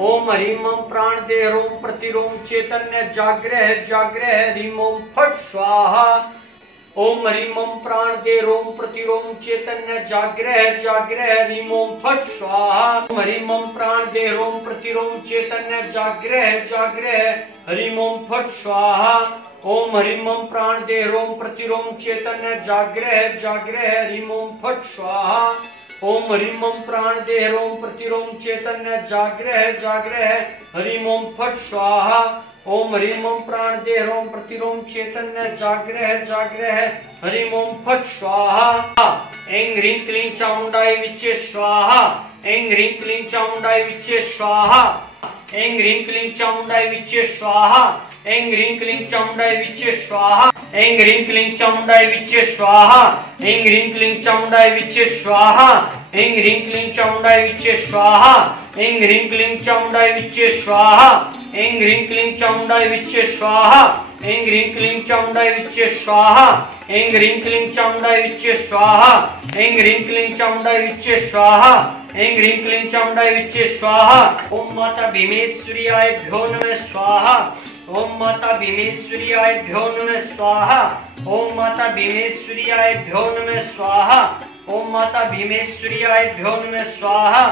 ओम ह्रीं ओम प्राण देहरोम प्रतिरोम चैतन्य जाग्रह जाग्रह ह्रीं ओम फट स्वाहा। ओम ह्रीं ओम प्राण देहरोम प्रतिरोम चैतन्य जाग्रह जाग्रह ह्रीं ओम फट स्वाहा। ओम ह्रीं ओम प्राण देहरोम प्रतिरोम चैतन्य जाग्रह जाग्रह ह्रीं ओम फट स्वाहा। ओम ह्रीं ओम प्राण देहरोम प्रतिरोम चैतन्य जाग्रह जाग्रह ह्रीं ओम फट स्वाहा। ओम ह्रीं ओम प्राण देहरोम प्रतिरोम चैतन्य जाग्रह जाग्रह ह्रीं ओम फट स्वाहा। ओम ह्रीं ओम प्राण देहरोम प्रतिरोम चैतन्य जाग्रह जाग्रह ह्रीं ओम फट स्वाहा। ऐं ह्रीं क्लीं चामुंडाय विच्चे स्वाहा। ऐं ह्रीं क्लीं चामुंडाय विच्चे स्वाहा। ऐं ह्रीं क्लीं चामुंडाय विच्चे स्वाहा। ऐं ह्रीं क्लीं चामुंडाय विच्चे स्वाहा। ऐं ह्रीं क्लीं चामुंडाय विच्चे स्वाहा। ऐं ह्रीं क्लीं चामुंडाय विच्चे स्वाहा। ऐं ह्रीं क्लीं चामुंडाय विच्चे स्वाहा। ऐं ह्रीं क्लीं चामुंडाय विच्चे स्वाहा। ऐं ह्रीं क्लीं चामुंडाय विच्चे स्वाहा। ऐं ह्रीं क्लीं चामुंडाय विच्चे स्वाहा। ऐं ह्रीं क्लीं चामुंडाय विच्चे स्वाहा। ऐं ह्रीं क्लीं चामुंडाय विच्चे स्वाहा। ऐं ह्रीं क्लीं चामुंडाय विच्चे स्वाहा। ओम माता भीमेश्वर्याभ्यो नमः स्वाहा। ओम माता भीमेश्वर्याभ्यो नमः स्वाहा। ओम माता भीमेश्वर्याभ्यो नमः स्वाहा। ओम माता भीमेश्वर्याभ्यो नमः स्वाहा।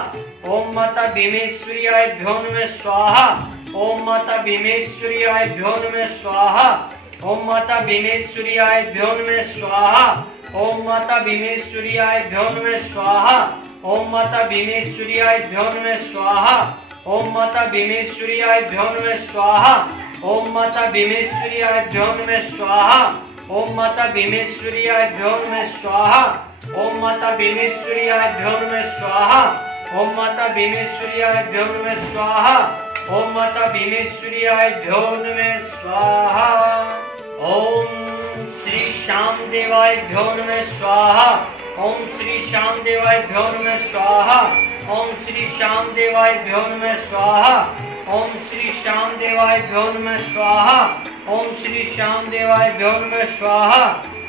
ओम माता भीमेश्वर्याभ्यो नमः स्वाहा। ओम माता भीमेश्वर्याभ्यो नमः स्वाहा। ओम माता भीमेश्वर्याभ्यो नमः स्वाहा। ओम माता भीमेश्वर्याभ्यो नमः स्वाहा। ओम माता भीमेश्वर्याभ्यो नमः स्वाहा। ओम माता भीमेश्वर्याभ्यो नमः स्वाहा। ओम माता भीमेश्वर्याभ्यो नमः स्वाहा। ओम माता भीमेश्वर्याभ्यो नमः स्वाहा। ओम माता भीमेश्वर्याभ्यो नमः स्वाहा। ओम माता भीमेश्वर्याभ्यो नमः स्वाहा। ओम माता भीमेश्वर्याभ्यो नमः स्वाहा। ओम श्री श्याम देवाभ्यो नमः स्वाहा। ओम श्री श्याम देवाभ्यो नमः स्वाहा। ओम श्री श्याम देवाभ्यो नमः स्वाहा। ओम श्री श्याम देवाभ्यो नमः स्वाहा। ओम श्री श्याम देवाभ्यो नमः स्वाहा।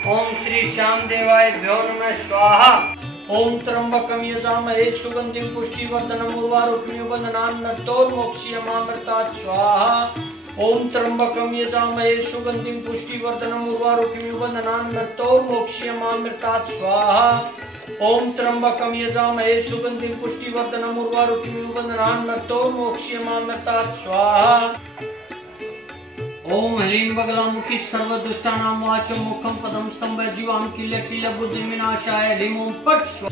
ओम श्री श्याम देवाभ्यो नमः स्वाहा। ओम त्र्यंबकं यजामहे सुगंधिं पुष्टिवर्धनम् उर्वारुकमिव बन्धनान्नतोर्मोक्ष्यमामृतात् स्वाहा। ओम त्र्यंबकं यजामहे सुगंधिं पुष्टिवर्धनम् उर्वारुकमिव बन्धनान्नतोर्मोक्ष्यमामृतात् स्वाहा। ओम त्र्यंबकं यजामहे सुगंधिं पुष्टिवर्धनम् उर्वारुकमिव बन्धनान्नतोर्मोक्ष्यमामृतात् स्वाहा। ओम ह्रीं बगलामुखी सर्वदुष्टानां वाचं मुखं पदं स्तंभ जीवां किल्य किल्य बुद्धिविनाशाय ह्रीं ओम फट स्वाहा।